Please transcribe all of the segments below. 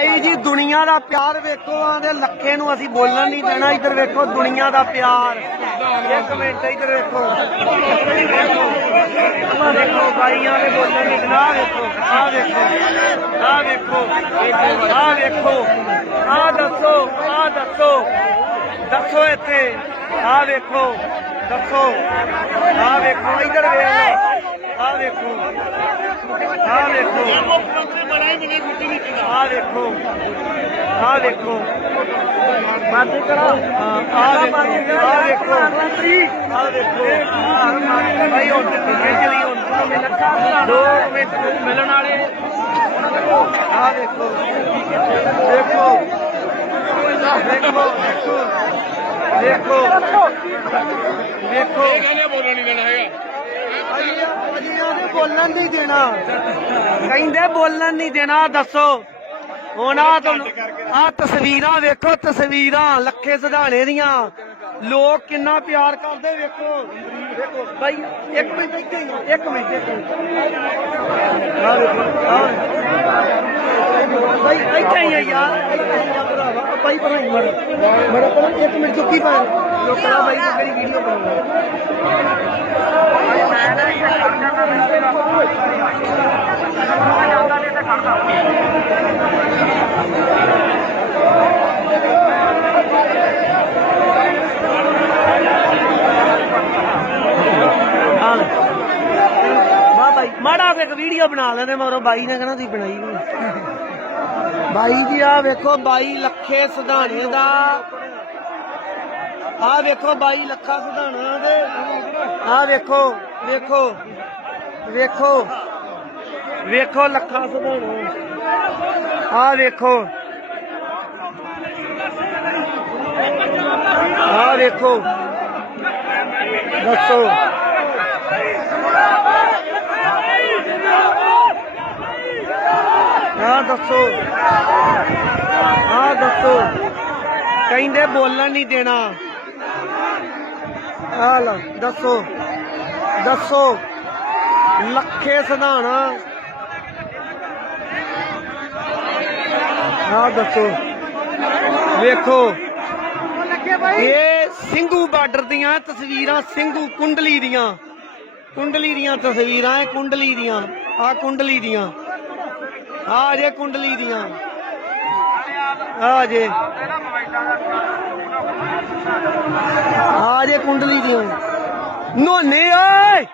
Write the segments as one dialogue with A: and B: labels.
A: ਬਾਈ ਜੀ, ਦੁਨੀਆ ਦਾ ਪਿਆਰ ਵੇਖੋ, ਆਂਦੇ ਲੱਖੇ ਨੂੰ ਅਸੀਂ ਬੋਲਣ ਨਹੀਂ ਦੇਣਾ, ਇੱਧਰ ਵੇਖੋ, ਦੁਨੀਆ ਦਾ ਪਿਆਰ। ਇੱਕ ਮਿੰਟ, ਇੱਧਰ ਵੇਖੋ। ਆਹ ਦੇਖੋ ਬਾਈਆਂ ਦੇ ਬੋਲਣ ਨਹੀਂ ਦੇਣਾ ਆਹ ਵੇਖੋ ਆਹ ਵੇਖੋ ਆਹ ਵੇਖੋ ਆਹ ਵੇਖੋ, ਆਹ ਦੱਸੋ ਆਹ ਦੱਸੋ ਦੱਸੋ ਇੱਥੇ, ਆਹ ਵੇਖੋ, ਦੱਸੋ, ਆਹ ਵੇਖੋ, ਇੱਧਰ ਵੇਖੋ ਆਹ ਵੇਖੋ ਆਹ ਵੇਖੋ। ਆਹ ਦੇਖੋ। ਆਹ ਦੇਖੋ। ਮਾਤੇ ਕਰਾ। ਆਹ ਦੇਖੋ। ਆਹ ਦੇਖੋ। ਆਹ ਦੇਖੋ। ਭਾਈ ਹੁਣ ਤੇ ਚਲੀ ਹੁਣ। ਦੋ ਮਿੰਟ ਮਿਲਣ ਵਾਲੇ। ਆਹ ਦੇਖੋ। ਦੇਖੋ। ਦੇਖੋ। ਦੇਖੋ। ਦੇਖੋ।
B: ਕਹਿੰਦੇ ਬੋਲਣ ਨਹੀਂ ਦੇਣਾ ਹੈਗਾ
A: ਬੋਲਣ ਨਹੀਂ ਦੇਣਾ। ਕਹਿੰਦੇ ਬੋਲਣ ਨਹੀਂ ਦੇਣਾ ਦੱਸੋ। ਹੁਣ ਆ ਤੁਹਾਨੂੰ ਆ ਤਸਵੀਰਾਂ ਵੇਖੋ, ਤਸਵੀਰਾਂ, ਲੱਖੇ ਸਿਧਾਣੇ ਦੀਆਂ। ਲੋਕ ਕਿੰਨਾ ਪਿਆਰ ਕਰਦੇ ਵੇਖੋ। ਵੇਖੋ, ਬਾਈ, ਇੱਕ ਮਿੰਟ ਇੱਥੇ ਹੀ, ਇੱਕ ਮਿੰਟ ਇੱਕ ਮਿੰਟ। ਆ ਵੇਖੋ ਆ ਬਾਈ, ਇੱਥੇ ਹੀ ਆ ਯਾਰ, ਇੱਥੇ ਹੀ ਆ ਭਰਾਵਾ ਬਾਈ ਭਰਾਈ ਮੜ ਮੜ ਪਰ ਇੱਕ ਮਿੰਟ ਚੁੱਕੀ ਪਾ। ਲੋਕਾਂ ਦਾ ਬਾਈ ਤੋਂ ਮੇਰੀ ਵੀਡੀਓ ਬਣਾਉਂਦਾ ਹਾਂ ਮਾੜਾ ਇੱਕ ਵੀਡੀਓ ਬਣਾ ਲੈਂਦੇ, ਮਗਰੋਂ ਬਾਈ ਨੇ ਕਹਿਣਾ, ਤੁਸੀਂ ਬਣਾਈ ਨਹੀਂ ਬਾਈ ਜੀ ਆ ਵੇਖੋ, ਬਾਈ ਲੱਖੇ ਸੁਧਾਣੇ ਦਾ। ਆ ਵੇਖੋ, ਬਾਈ ਲੱਖਾ ਸੁਧਾਣਾ ਦੇ। ਆ ਵੇਖੋ ਵੇਖੋ ਵੇਖੋ ਵੇਖੋ ਲੱਖਾ ਸੁਧਾਣਾ। ਆ ਵੇਖੋ। ਆ ਵੇਖੋ। ਦੱਸੋ ਹਾਂ ਦੱਸੋ। ਹਾਂ ਦੱਸੋ। ਕਹਿੰਦੇ ਬੋਲਣ ਨਹੀਂ ਦੇਣਾ। ਆ ਲਓ, ਦੱਸੋ। ਦੱਸੋ। ਲੱਖੇ ਸਧਾਣਾ। ਹਾਂ ਦੱਸੋ। ਵੇਖੋ। ਇਹ ਸਿੰਘੂ ਬਾਰਡਰ ਦੀਆਂ ਤਸਵੀਰਾਂ, ਸਿੰਘੂ ਕੁੰਡਲੀ ਦੀਆਂ। ਕੁੰਡਲੀ ਦੀਆਂ ਤਸਵੀਰਾਂ, ਇਹ ਕੁੰਡਲੀ ਦੀਆਂ ਆ ਕੁੰਡਲੀ ਦੀਆਂ। ਆ ਜੇ ਕੁੰਡਲੀ ਦੀਆਂ। ਆ ਜੇ। ਆ ਜੇ ਕੁੰਡਲੀ ਦੀਆਂ। ਨੋਨੇ ਓਏ!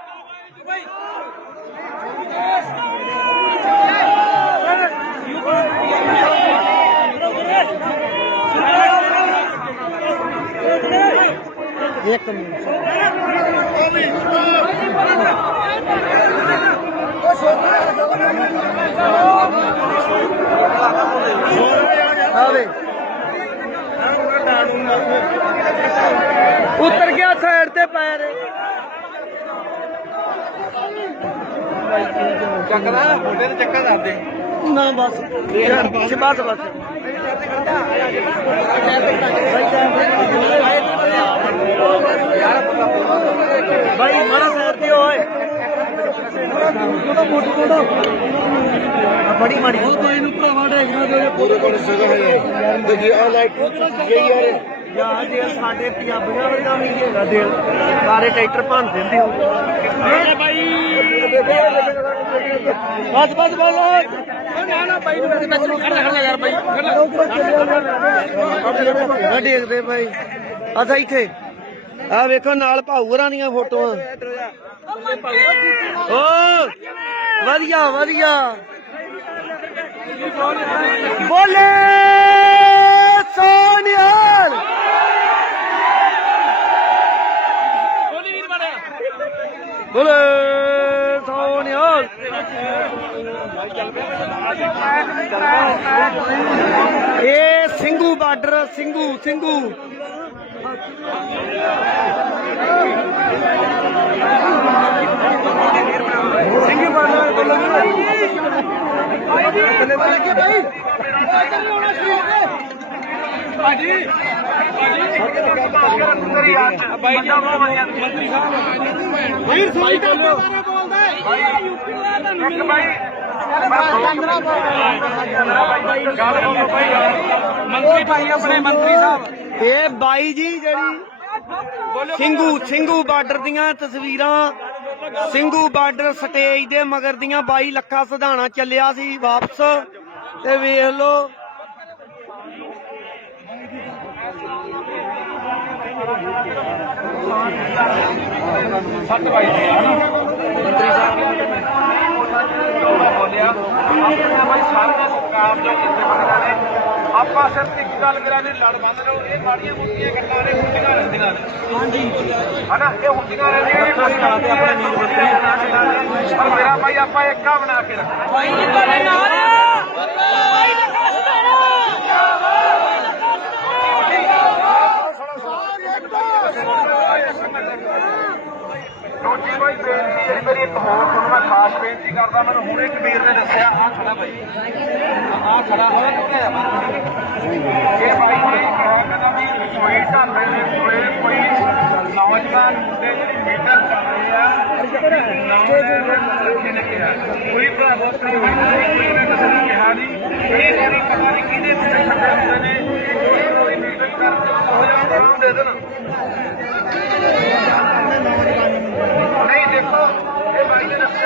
A: ਇੱਕ ਮਿੰਟ। ਆਵੇ। ਉਤਰ ਗਿਆ ਸਾਈਡ ਤੇ ਪੈਰ।
B: ਚੱਕਦਾ ਮੋਢੇ ਤੇ ਚੱਕਾ ਦੱਸ ਦੇ
A: ਨਾ ਬਸ। ਯਾਰ ਬਸ। ਬਸ ਬਸ ਭਾਈ ਮੜਾ ਸਾਈਡ ਤੇ ਓਏ ਮੋਟੂ ਕੋੜਾ ਬੜੀ ਮਾੜੀ ਉਹ ਕੋਈ ਨੂੰ ਭਰਾਵਾ ਡੇਗਣਾ ਦੇ
B: ਉਹਦੇ ਕੋਲ ਸਗਾ ਹੈ ਦੇਖੀ ਆ ਲਾਈਟ ਗਈ ਯਾਰ
A: ਯਾਰ ਜੇ ਸਾਡੇ ਪੰਜਾਬੀਆਂ ਵਰਗਾ ਵੀ ਹੈਗਾ ਦਿਲ ਸਾਰੇ ਟਰੈਕਟਰ ਭੰਨ ਦਿੰਦੇ ਹੋ। ਬਸ ਬਸ ਬੋਲੋ ਨਾ ਨਾ ਬਾਈ ਨੂੰ ਮੈਂ ਤੈਨੂੰ ਖੜਾ ਖੜਾ ਯਾਰ ਬਾਈ ਖੜਾ ਦੇਖਦੇ ਬਾਈ। ਅੱਛਾ ਇੱਥੇ। ਆ ਵੇਖੋ ਨਾਲ ਭਾਊਰਾਂ ਦੀਆਂ ਫੋਟੋਆਂ। ਓ ਵਧੀਆ ਵਧੀਆ। ਬੋਲੇ ਸੋਨਿਆਲ ਬੋਲੇ ਸੋਨਿਆਲ ਇਹ ਸਿੰਘੂ ਬਾਰਡਰ ਸਿੰਘੂ ਸਿੰਘੂ ਸਿੰਘੂ ਬਾਰਡਰ ਬੋਲੋ ਬੋਲੇ ਕੇ ਭਾਈ
B: ਭਾਜੀ ਬਾਈ ਜੀ ਮੰਤਰੀ ਸਾਹਿਬ ਵੀਰ ਸੋਈ ਬੋਲੋ
C: ਬਾਈ
B: ਗੱਲ ਸੁਣੋ ਭਾਈ ਮੰਤਰੀ ਭਾਈ ਆਪਣੇ ਮੰਤਰੀ ਸਾਹਿਬ
A: ਇਹ ਬਾਈ ਜੀ ਜਿਹੜੀ ਸਿੰਘੂ ਸਿੰਘੂ ਬਾਰਡਰ ਦੀਆਂ ਤਸਵੀਰਾਂ ਸਿੰਘੂ ਬਾਰਡਰ ਸਟੇਜ ਦੇ ਮਗਰ ਦੀਆਂ 22 ਲੱਖਾਂ ਸਧਾਣਾ ਚੱਲਿਆ ਸੀ ਵਾਪਸ, ਤੇ ਵੇਖ ਲਓ।
B: ਸੱਤ ਭਾਈ ਮੰਤਰੀ ਸਾਹਿਬ ਬਣਦਾ ਨੇ ਆਪਾਂ ਸਿਰਫ ਇੱਕ ਗੱਲ ਕਰਾਂਗੇ ਲੜ ਬੰਦ ਰਹੋ ਇਹ ਮਾੜੀਆਂ ਮੁੱਕੀਆਂ ਗੱਲਾਂ ਨੇ ਹੁੰਦੀਆਂ ਰਹਿੰਦੀਆਂ ਨੇ। ਹਾਂਜੀ। ਹਨਾ ਇਹ ਹੁੰਦੀਆਂ ਰਹਿੰਦੀਆਂ ਨੇ ਕੋਈ ਗੱਲ ਤੇ ਆਪਣੇ ਨੀਂਦ ਬੱਤੀ ਪਰ ਮੇਰਾ ਭਾਈ ਆਪਾਂ ਇੱਕਾ ਬਣਾ ਕੇ ਰੱਖਣਾ। ਭਾਈ ਜੀ ਤੁਹਾਡੇ ਨਾਲ ਰੋਜੀ ਭਾਈ ਬੇਨਤੀ ਹੈ ਮੇਰੀ ਇੱਕ ਹੋਰ ਤੁਹਾਨੂੰ ਮੈਂ ਖਾਸ ਬੇਨਤੀ ਕਰਦਾ ਮੈਨੂੰ ਹੁਣੇ ਕਬੀਰ ਨੇ ਦੱਸਿਆ ਆ ਖੜਾ ਬਾਈ। ਆ ਖੜਾ ਹੋਇਆ ਕਿੱਥੇ ਆ ਇਹ ਬਾਈ ਨੇ ਕਿਹਾ ਕਹਿੰਦਾ ਵੀ ਕੋਈ ਢਾਬੇ ਦੇ ਕੋਲੇ ਕੋਈ ਨੌਜਵਾਨ ਮੁੰਡੇ ਜਿਹੜੇ ਮੀਟਰ ਚੱਲ ਰਹੇ ਆ, ਨੌਜਵਾਨ ਨੇ ਕਿਹਾ। ਕੋਈ ਭਰਾ ਕੋਈ ਨੇ ਕਿਸੇ ਨੇ ਕਿਹਾ ਨਹੀਂ। ਇਹ ਜਿਹੜੀ ਪਤਾ ਨਹੀਂ ਕਿਹਦੇ ਪਿੱਛੇ ਛੱਡੇ ਹੁੰਦੇ ਨੇ ਕੋਈ ਕੋਈ ਮੀਟਰ ਕਰਕੇ ਨੌਜਵਾਨ ਨੂੰ ਦੇ ਦੇਣ। ਨਹੀਂ ਦੇਖੋ, ਇਹ ਬਾਈ ਨੇ ਦੱਸਿਆ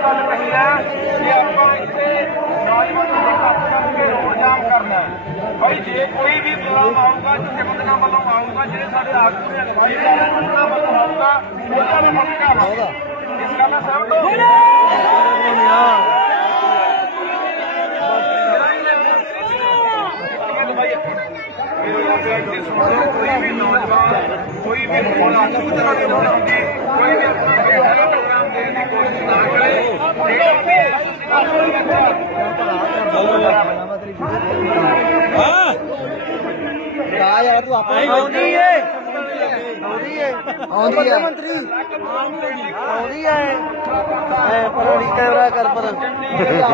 B: ਇਹ ਗੱਲ ਕਹੀ ਹੈ ਕਿ ਆਪਾਂ ਇੱਥੇ ਨੌਜਵਾਨਾਂ ਦੇ ਹੱਥ ਕਰਕੇ ਰੋਡ ਜਾਮ ਕਰਨਾ ਭਾਈ ਜੇ ਕੋਈ ਵੀ ਪ੍ਰੋਗਰਾਮ ਆਊਗਾ ਜਥੇਬੰਦੀਆਂ ਵੱਲੋਂ ਆਊਗਾ ਜਿਹੜੇ ਸਾਡੇ ਆਗੂ ਨੇ ਅਗਵਾਈ ਕਰ ਰਹੇ ਨੇ ਉਹਨਾਂ ਵੱਲੋਂ ਆਊਗਾ ਉਹਦਾ ਵੀ ਪੱਕਾ ਹੋਊਗਾ ਇਸ ਗੱਲ ਨਾਲ ਸਹਿਮਤ ਹੋ ਕੋਈ ਵੀ ਨੌਜਵਾਨ ਕੋਈ ਵੀ ਮੁੰਡਾ ਸੁਧਰਾ ਨਹੀਂ ਹੁੰਦੀ ਕੋਈ ਵੀ ਕੋਸ਼ਿਸ਼ ਨਾ ਕਰੇ ਜਿਹੜਾ ਵੀ
A: ਆਉਂਦੀ ਏ ਆਉਂਦੀ ਏ ਆਉਂਦੀ ਏ ਮੰਤਰੀ ਆਉਂਦੀ ਏ ਐ ਪਰੋੜੀ ਕੈਮਰਾ ਕਰ ਪਰ।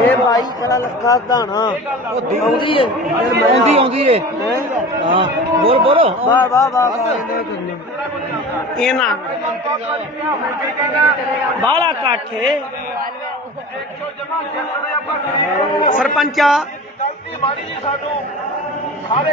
A: ਇਹ ਬਾਈ ਖੜਾ ਲੱਖਾ ਧਾਣਾ। ਆਉਂਦੀ ਏ ਆਉਂਦੀ ਆਉਂਦੀ ਏ ਹਾਂ। ਬੋਲ ਬੋਲ। ਵਾਹ ਵਾਹ ਵਾਹ ਇਹਨਾਂ। ਬਾਲਾ ਕਾਠੇ। ਸਰਪੰਚਾ।
B: ਗਲਤੀ ਮਾੜੀ ਜੀ ਸਾਨੂੰ। ਸਾਰੇ